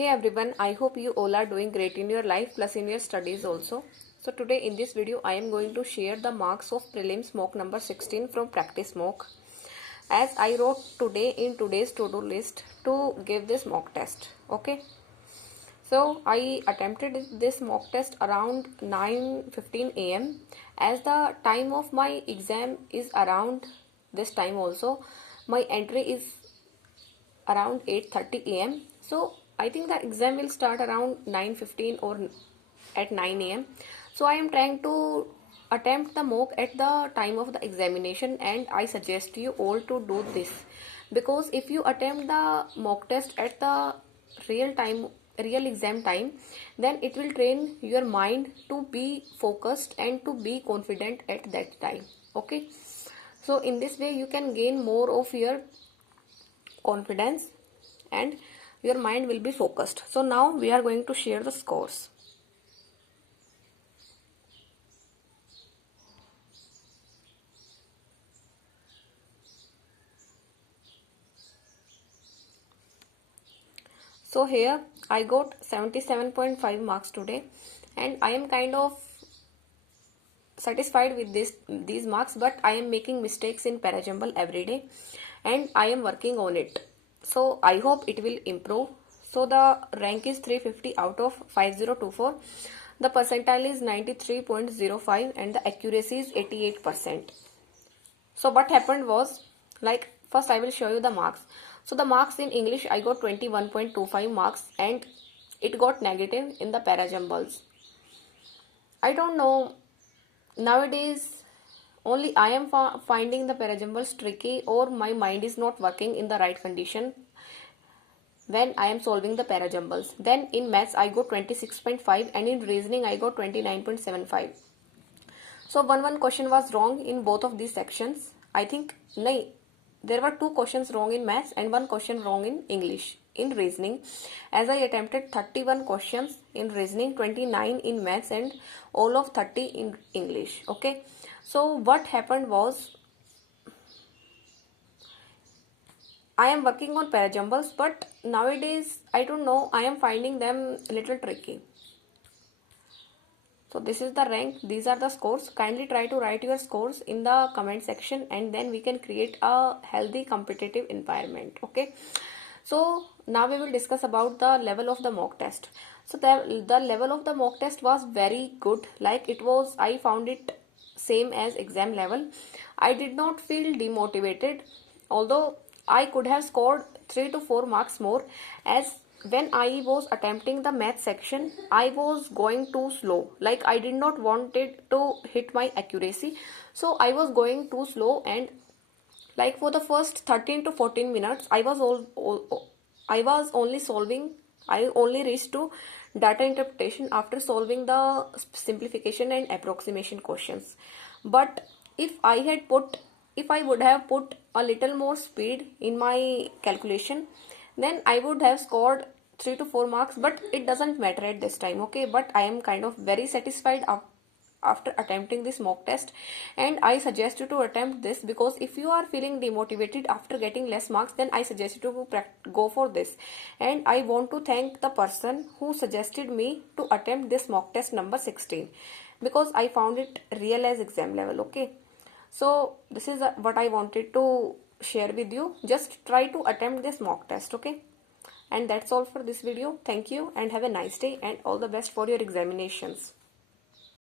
Hey everyone, I hope you all are doing great in your life plus in your studies also. So today in this video I am going to share the marks of prelims mock number 16 from practice mock. As I wrote today in today's to-do list to give this mock test. Okay. So I attempted this mock test around 9:15 am. As the time of my exam is around this time also. My entry is around 8:30 am. So I think the exam will start around 9:15 or at 9 am. So I am trying to attempt the mock at the time of the examination, and I suggest you all to do this, because if you attempt the mock test at the real exam time, then it will train your mind to be focused and to be confident at that time. Okay, so in this way you can gain more of your confidence and your mind will be focused. So now we are going to share the scores. So here I got 77.5 marks today, and I am kind of satisfied with these marks, but I am making mistakes in parajumble every day and I am working on it. So I hope it will improve. So the rank is 350 out of 5024. The percentile is 93.05 and the accuracy is 88%. So what happened was, like, first I will show you the marks. So the marks in English, I got 21.25 marks and it got negative in the parajumbles. I don't know, nowadays only I am finding the parajumbles tricky, or my mind is not working in the right condition when I am solving the parajumbles. Then in maths I got 26.5 and in reasoning I got 29.75. So one question was wrong in both of these sections. I think there were 2 questions wrong in maths and 1 question wrong in English. In reasoning, as I attempted 31 questions in reasoning, 29 in maths and all of 30 in English. Okay, so what happened was, I am working on parajumbles, but nowadays I don't know, I am finding them a little tricky. So this is the rank, these are the scores. Kindly try to write your scores in the comment section, and then we can create a healthy competitive environment. Okay, so now we will discuss about the level of the mock test. So the level of the mock test was very good. Like, it was, I found it same as exam level. I did not feel demotivated, although I could have scored 3 to 4 marks more, as when I was attempting the math section, I was going too slow. Like, I did not want it to hit my accuracy, so I was going too slow, and like for the first 13 to 14 minutes, I was only solving. I only reached to data interpretation after solving the simplification and approximation questions. But if I would have put a little more speed in my calculation, then I would have scored 3 to 4 marks, but it doesn't matter at this time. Okay, but I am kind of very satisfied after attempting this mock test, and I suggest you to attempt this, because if you are feeling demotivated after getting less marks, then I suggest you to go for this. And I want to thank the person who suggested me to attempt this mock test number 16, because I found it real as exam level. Okay, so this is what I wanted to share with you. Just try to attempt this mock test. Okay, and that's all for this video. Thank you and have a nice day, and all the best for your examinations.